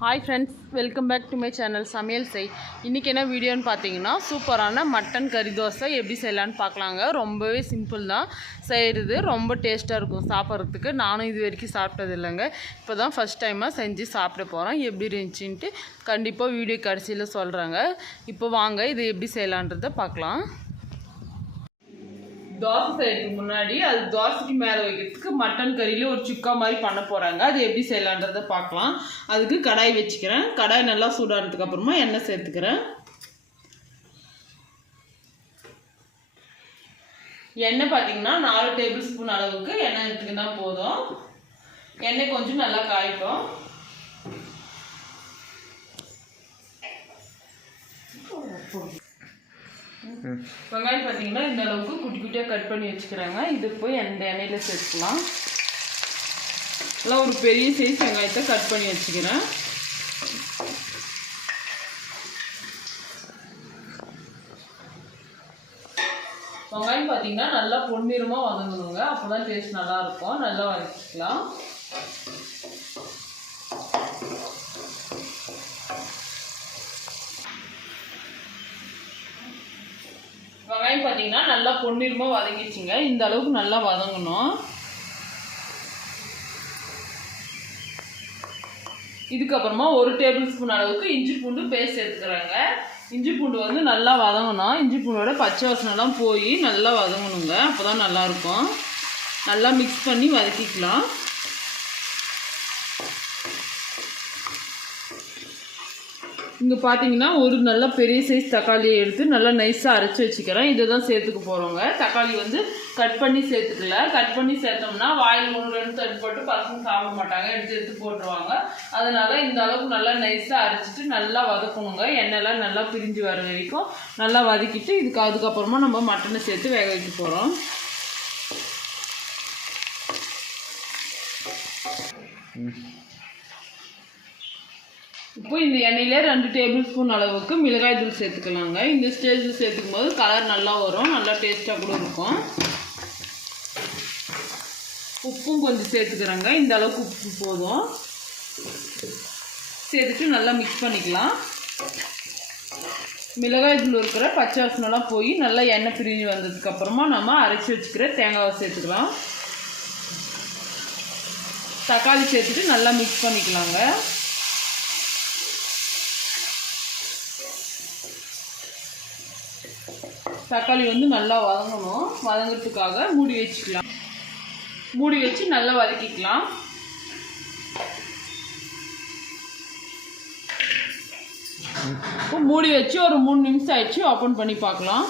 Hi friends, welcome back to my channel சமையல் செய். இன்றைக்கி என்ன வீடியோன்னு பார்த்தீங்கன்னா, சூப்பரான மட்டன் கறி தோசை எப்படி செய்யலான்னு பார்க்கலாங்க. ரொம்பவே சிம்பிள் தான் செய்கிறது, ரொம்ப டேஸ்ட்டாக இருக்கும் சாப்பிட்றதுக்கு. நானும் இது வரைக்கும் சாப்பிட்டது இல்லைங்க, இப்போ தான் ஃபஸ்ட் டைமாக செஞ்சு சாப்பிட போகிறேன். எப்படி இருந்துச்சுன்ட்டு கண்டிப்பாக வீடியோ கடைசியில் சொல்கிறாங்க. இப்போ வாங்க இது எப்படி செய்யலான்றதை பார்க்கலாம். தோசை செய்யறதுக்கு முன்னாடி அது தோசைக்கு மேலே வைக்கிறதுக்கு மட்டன் கறியில் ஒரு சுக்கா மாதிரி பண்ண போகிறாங்க. அது எப்படி செய்யலான்றதை பார்க்கலாம். அதுக்கு கடாய் வச்சுக்கிறேன். கடாய் நல்லா சூடானதுக்கு அப்புறமா எண்ணெய் சேர்த்துக்கிறேன். எண்ணெய் பார்த்தீங்கன்னா 4 டேபிள் ஸ்பூன் அளவுக்கு எண்ணெய் எடுத்துக்கினா போதும். எண்ணெய் கொஞ்சம் நல்லா காய்க்கும். வெங்காயம் பார்த்தீங்கன்னா இந்த அளவுக்கு குட்டி குட்டியாக கட் பண்ணி வச்சுக்கிறாங்க. இது போய் அந்த எண்ணெயில் சேர்த்துக்கலாம். எல்லாம் ஒரு பெரிய சைஸ் வெங்காயத்தை கட் பண்ணி வச்சுக்கிறேன். வெங்காயம் பார்த்தீங்கன்னா நல்லா பொன்னிறமாக வதங்கணுங்க, அப்போ தான் டேஸ்ட் நல்லாயிருக்கும். நல்லா வதக்கிக்கலாம். வெங்காயம் பார்த்தீங்கன்னா நல்லா பொன்னிறமாக வதங்கிடுச்சுங்க. இந்த அளவுக்கு நல்லா வதங்கணும். இதுக்கப்புறமா 1 டேபிள் ஸ்பூன் அளவுக்கு இஞ்சி பூண்டு பேஸ்ட் எடுத்துக்கிறாங்க. இஞ்சி பூண்டு வந்து நல்லா வதங்கணும். இஞ்சி பூண்டோட பச்சை வாசனைலாம் போய் நல்லா வதங்கணுங்க, அப்போ தான் நல்லாயிருக்கும். நல்லா மிக்ஸ் பண்ணி வதக்கிக்கலாம். இங்கே பார்த்தீங்கன்னா ஒரு நல்ல பெரிய சைஸ் தக்காளியை எடுத்து நல்லா நைஸாக அரைச்சி வச்சுக்கிறேன். இதை தான் சேர்த்துக்க போகிறோங்க. தக்காளி வந்து கட் பண்ணி சேர்த்துக்கல. கட் பண்ணி சேர்த்தோம்னா வாயில் 1-2 தட்டு போட்டு பசங்க சாப்பிட மாட்டாங்க, எடுத்து போட்டுருவாங்க. அதனால் இந்த அளவுக்கு நல்லா நைஸாக அரைச்சிட்டு நல்லா வதக்கணுங்க. எண்ணெய்லாம் நல்லா பிரிஞ்சு வர வரைக்கும் நல்லா வதக்கிட்டு அதுக்கப்புறமா நம்ம மட்டனை சேர்த்து வேக வைக்க போகிறோம். இப்போ இந்த எண்ணெயிலே 2 டேபிள் ஸ்பூன் அளவுக்கு மிளகாய் தூள் சேர்த்துக்கலாங்க. இந்த ஸ்டேஜில் சேர்த்துக்கும் போது கலர் நல்லா வரும், நல்லா டேஸ்ட்டாக கூட இருக்கும். உப்பும் கொஞ்சம் சேர்த்துக்கிறேங்க. இந்த அளவுக்கு உப்பு போதும். சேர்த்துட்டு நல்லா மிக்ஸ் பண்ணிக்கலாம். மிளகாய் தூள் இருக்கிற பச்சை வாசனைலாம் போய் நல்லா எண்ணெய் பிரிஞ்சு வந்ததுக்கப்புறமா நம்ம அரைச்சி வச்சுக்கிற தேங்காவை சேர்த்துக்கலாம். தக்காளி சேர்த்துட்டு நல்லா மிக்ஸ் பண்ணிக்கலாங்க. தக்காளி வந்து நல்லா வதங்கணும். வதங்கிறதுக்காக மூடி வச்சுக்கலாம். மூடி வச்சு நல்லா வதக்கிக்கலாம். இப்போ மூடி வச்சு ஒரு 3 நிமிஷம் ஆயிடுச்சு. ஓப்பன் பண்ணி பார்க்கலாம்.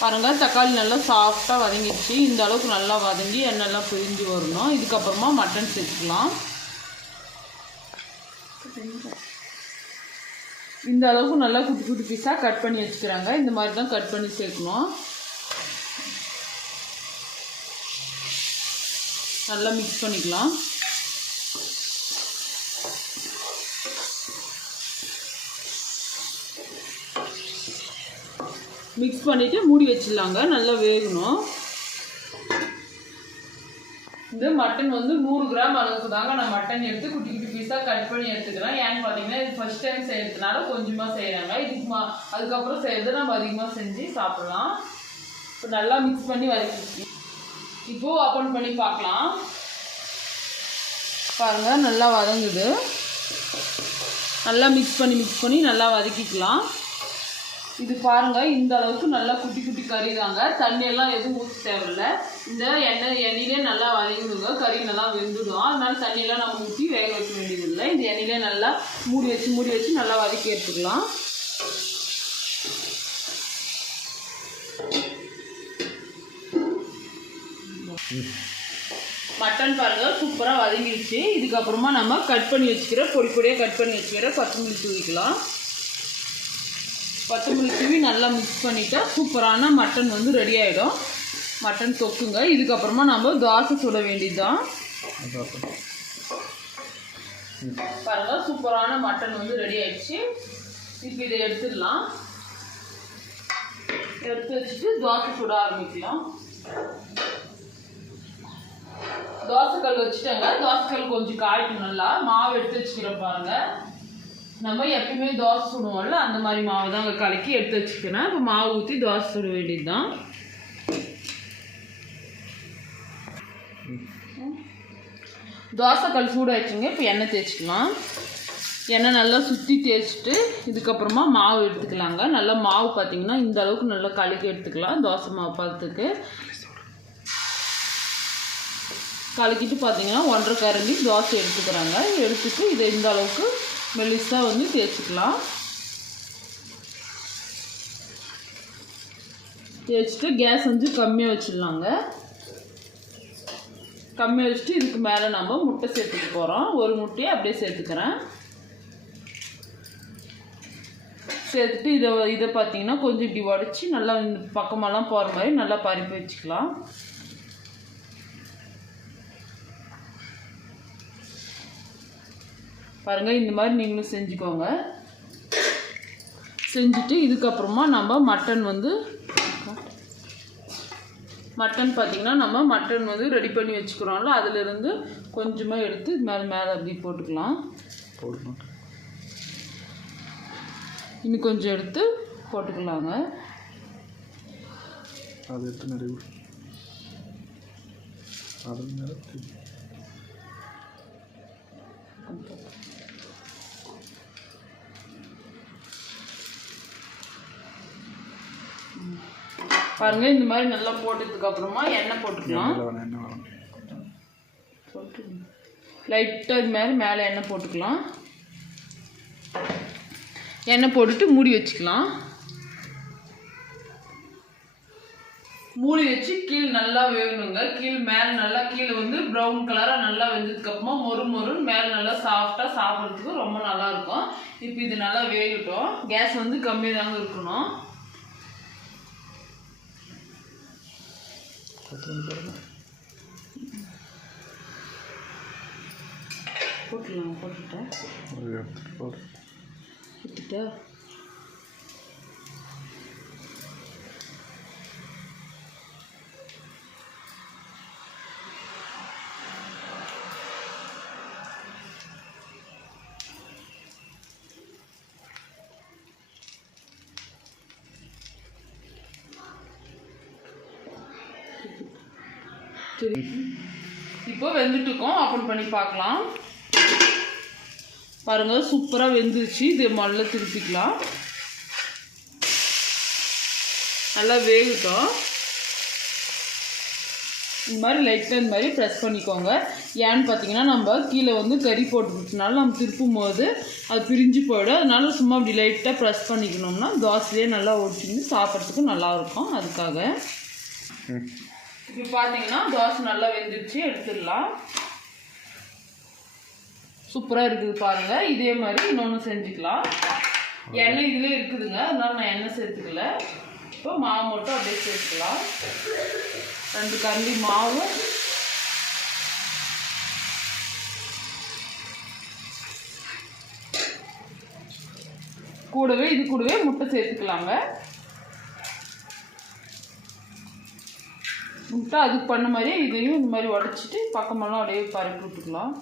பாருங்கள், தக்காளி நல்லா சாஃப்டாக வதங்கிடுச்சு. இந்த அளவுக்கு நல்லா வதங்கி எண்ணெய்லாம் பிரிஞ்சு வரணும். இதுக்கப்புறமா மட்டன் சேர்த்துக்கலாம். இந்த அளவுக்கு நல்லா குட்டி குட்டி பீஸாக கட் பண்ணி வச்சுக்கிறாங்க. இந்த மாதிரி தான் கட் பண்ணி சேர்க்கணும். நல்லா மிக்ஸ் பண்ணிக்கலாம். மிக்ஸ் பண்ணிவிட்டு மூடி வச்சிடலாங்க. நல்லா வேகணும். இந்த மட்டன் வந்து 100 கிராம் அளவுக்கு தாங்க நான் மட்டன் எடுத்து குட்டி குட்டி பீஸாக கட் பண்ணி எடுத்துக்கிறேன். ஏன்னு பார்த்தீங்கன்னா இது ஃபர்ஸ்ட் டைம் செய்யறதுனால கொஞ்சமாக செய்கிறாங்க. அதுக்கப்புறம் செய்கிறது நம்ம அதிகமாக செஞ்சு சாப்பிட்லாம். இப்போ நல்லா மிக்ஸ் பண்ணி வதக்கிச்சு. இப்போது ஓப்பன் பண்ணி பார்க்கலாம். பாருங்கள், நல்லா வதங்குது. நல்லா மிக்ஸ் பண்ணி நல்லா வதக்கிக்கலாம். இது பாருங்கள், இந்த அளவுக்கு நல்லா குட்டி குட்டி கறி தாங்க. தண்ணியெல்லாம் எதுவும் ஊற்ற தேவையில்லை. இந்த எண்ணெயிலே நல்லா வதங்கிடுங்க. கறி நல்லா வெந்துடும். அதனால தண்ணியெல்லாம் நம்ம ஊற்றி வேக வைக்க வேண்டியதில்லை. இந்த எண்ணெயிலே நல்லா மூடி வச்சு நல்லா வதக்கி எடுத்துக்கலாம். மட்டன் பாருங்கள் சூப்பராக வதங்கிடுச்சு. இதுக்கப்புறமா நம்ம கட் பண்ணி வச்சுக்கிற பொடியாக கட் பண்ணி வச்சுக்கிற கொத்தமல்லி தூவிக்கலாம். கொத்தமல்லி தூவி நல்லா மிக்ஸ் பண்ணிட்டா சூப்பரான மட்டன் வந்து ரெடி ஆகிடும். மட்டன் தொக்குங்க. இதுக்கப்புறமா நம்ம தோசை சுட வேண்டியது தான். பாருங்கள், சூப்பரான மட்டன் வந்து ரெடி ஆகிடுச்சு. இப்போ இதை எடுத்துடலாம். எடுத்து வச்சுட்டு தோசை சுட ஆரம்பிக்கலாம். தோசைக்கல் வச்சுட்டேங்க. தோசைக்கல் கொஞ்சம் காய்க்கும். நல்லா மாவு எடுத்து வச்சுக்கிறேன் பாருங்க. நம்ம எப்பயுமே தோசை சுடுவோம்ல அந்த மாதிரி மாவு தான் அங்கே கலக்கி எடுத்து வச்சுக்கிறேன். இப்போ மாவு ஊற்றி தோசை சுட வேண்டியது தான். தோசைக்கல் சூடாகிடுச்சுங்க. இப்போ எண்ணெய் தேய்ச்சிக்கலாம். எண்ணெய் நல்லா சுற்றி தேய்ச்சிட்டு இதுக்கப்புறமா மாவு எடுத்துக்கலாங்க. நல்லா மாவு பார்த்திங்கன்னா இந்த அளவுக்கு நல்லா கலக்கி எடுத்துக்கலாம். தோசை மாவு பார்த்துக்கு கலக்கிட்டு பார்த்திங்கன்னா 1.5 கரண்டி தோசை எடுத்துக்கிறாங்க. எடுத்துட்டு இதை இந்த அளவுக்கு மெலிசாக வந்து தேய்ச்சிக்கலாம். தேய்ச்சிட்டு கேஸ் வந்து கம்மியாக வச்சிடலாங்க. கம்மியாக வச்சுட்டு இதுக்கு மேலே நம்ம முட்டை சேர்த்துக்க போகிறோம். ஒரு முட்டையை அப்படியே சேர்த்துக்கிறேன். சேர்த்துட்டு இதை பார்த்தீங்கன்னா கொஞ்சம் இப்படி உடச்சி நல்லா இந்த பக்கமெல்லாம் போகிற மாதிரி நல்லா பறிப்பு வச்சுக்கலாம். பாருங்கள், இந்த மாதிரி நீங்களும் செஞ்சுக்கோங்க. செஞ்சுட்டு இதுக்கப்புறமா நம்ம மட்டன் பார்த்திங்கன்னா நம்ம மட்டன் வந்து ரெடி பண்ணி வச்சுக்கிறோம்ல, அதிலிருந்து கொஞ்சமாக எடுத்து மேலே அப்படி போட்டுக்கலாம். இன்னும் கொஞ்சம் எடுத்து போட்டுக்கலாங்க. அது எடுத்து நிறைய பாருங்க. இந்த மாதிரி நல்லா போட்டதுக்கு அப்புறமா எண்ணெய் போட்டுக்கலாம். லைட்டாக இது மாதிரி மேலே எண்ணெய் போட்டுக்கலாம். எண்ணெய் போட்டுட்டு மூடி வச்சுக்கலாம். மூடி வச்சு கீழே நல்லா வேகணுங்க. மேலே நல்லா கீழே வந்து ப்ரௌன் கலராக நல்லா வெந்ததுக்கப்புறமா மொறுன்னு மேலே நல்லா சாஃப்டாக சாப்பிட்றதுக்கு ரொம்ப நல்லாயிருக்கும். இப்போ இது நல்லா வேகட்டும். கேஸ் வந்து கம்மியாக தாங்க இருக்கணும். போட்டுட்டேன். இப்போ வெந்துட்டு இருக்கோம். ஓப்பன் பண்ணி பார்க்கலாம். பாருங்க, சூப்பராக வெந்துருச்சு. இது மல்ல திருப்பிக்கலாம். நல்லா வேகட்டும். இந்த மாதிரி லைட்டாக இந்த மாதிரி ப்ரெஸ் பண்ணிக்கோங்க. ஏன்னு பார்த்தீங்கன்னா நம்ம கீழே வந்து கறி போட்டுக்கிட்டனால நம்ம திருப்பும் போது அது பிரிஞ்சு போயிடும். அதனால சும்மா அப்படி லைட்டாக ப்ரெஸ் பண்ணிக்கணும்னா தோசையே நல்லா ஒட்டின்னு சாப்பிட்றதுக்கு நல்லாயிருக்கும். அதுக்காக இப்போ பார்த்தீங்கன்னா தோசை நல்லா வெந்துருச்சு. எடுத்துடலாம். சூப்பராக இருக்குது பாருங்கள். இதே மாதிரி இன்னொன்று செஞ்சுக்கலாம். எண்ணெய் இதிலே இருக்குதுங்க, அதனால நான் எண்ணெய் சேர்த்துக்கல. இப்போ மாவு மட்டும் அப்படியே சேர்த்துக்கலாம். 2 கரண்டி மாவு, கூடவே முட்டை சேர்த்துக்கலாங்க. முட்டை அதுக்கு பண்ண மாதிரியே இதையும் இந்த மாதிரி உடச்சிட்டு பக்கமெல்லாம் அப்படியே பரப்பி விட்டுக்கலாம்.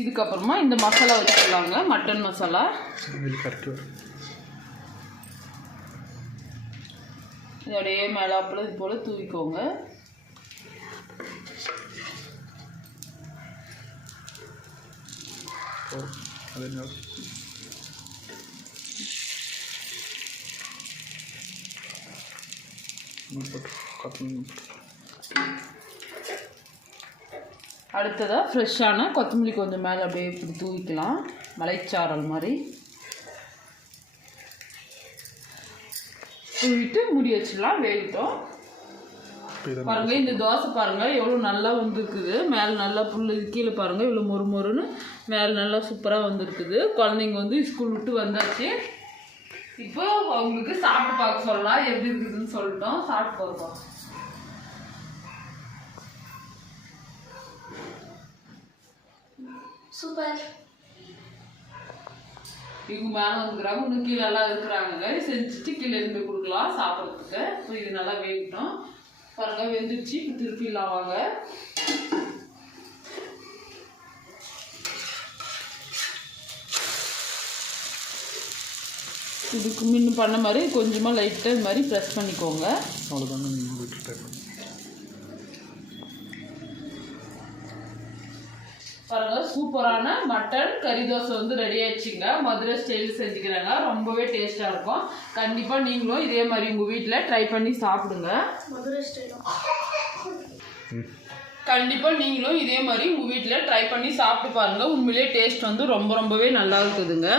இதுக்கப்புறமா இந்த மசாலா வச்சுக்கலாங்க. மட்டன் மசாலா இதோடைய மேலாப்பில் இது போல் தூவிக்கோங்க. அடுத்ததாக ஃப்ரெஷ்ஷான கொத்தமல்லி கொஞ்சம் மேலே அப்படியே இப்படி தூவிக்கலாம். மலைச்சாரல் மாதிரி தூவிட்டு மூடி வச்சிடலாம். வேகட்டும். பாருங்கள், இந்த தோசை பாருங்கள் எவ்வளோ நல்லா வந்துருக்குது. மேலே நல்லா புல், கீழே பாருங்கள் இவ்வளோ மொறுன்னு மேலே நல்லா சூப்பராக வந்துருக்குது. குழந்தைங்க வந்து ஸ்கூல் விட்டு வந்தாச்சு. இப்போ அவங்களுக்கு சாப்பிட்டு பார்க்க சொல்லலாம். எப்படி இருக்குதுன்னு சொல்லிட்டோம். சாப்பிட்டு பார்ப்போம். சூப்பர். இவங்க மேலே வந்துக்கிறாங்க, இன்னும் கீழெல்லாம் இருக்கிறாங்க. செஞ்சுட்டு கீழே இருந்து கொடுக்கலாம் சாப்பிட்றதுக்கு. ஸோ இது நல்லா வேகட்டும். பாருங்க வெந்துச்சு. இப்போ திருப்பிடலாம் வாங்க. இதுக்கு முன்ன பண்ண மாதிரி கொஞ்சமாக லைட்டாக இது மாதிரி ப்ரெஸ் பண்ணிக்கோங்க. பாருங்க சூப்பரான மட்டன் கறி தோசை வந்து ரெடி ஆயிடுச்சுங்க. மதுரை ஸ்டைல் செஞ்சுக்கிறாங்க. ரொம்பவே டேஸ்ட்டாக இருக்கும். கண்டிப்பாக நீங்களும் இதே மாதிரி உங்கள் வீட்டில் ட்ரை பண்ணி சாப்பிடுங்க. மதுரை ஸ்டைலும் கண்டிப்பாக நீங்களும் இதே மாதிரி உங்கள் வீட்டில் ட்ரை பண்ணி சாப்பிட்டு பாருங்கள். உண்மையிலே டேஸ்ட் வந்து ரொம்பவே நல்லா இருக்குதுங்க.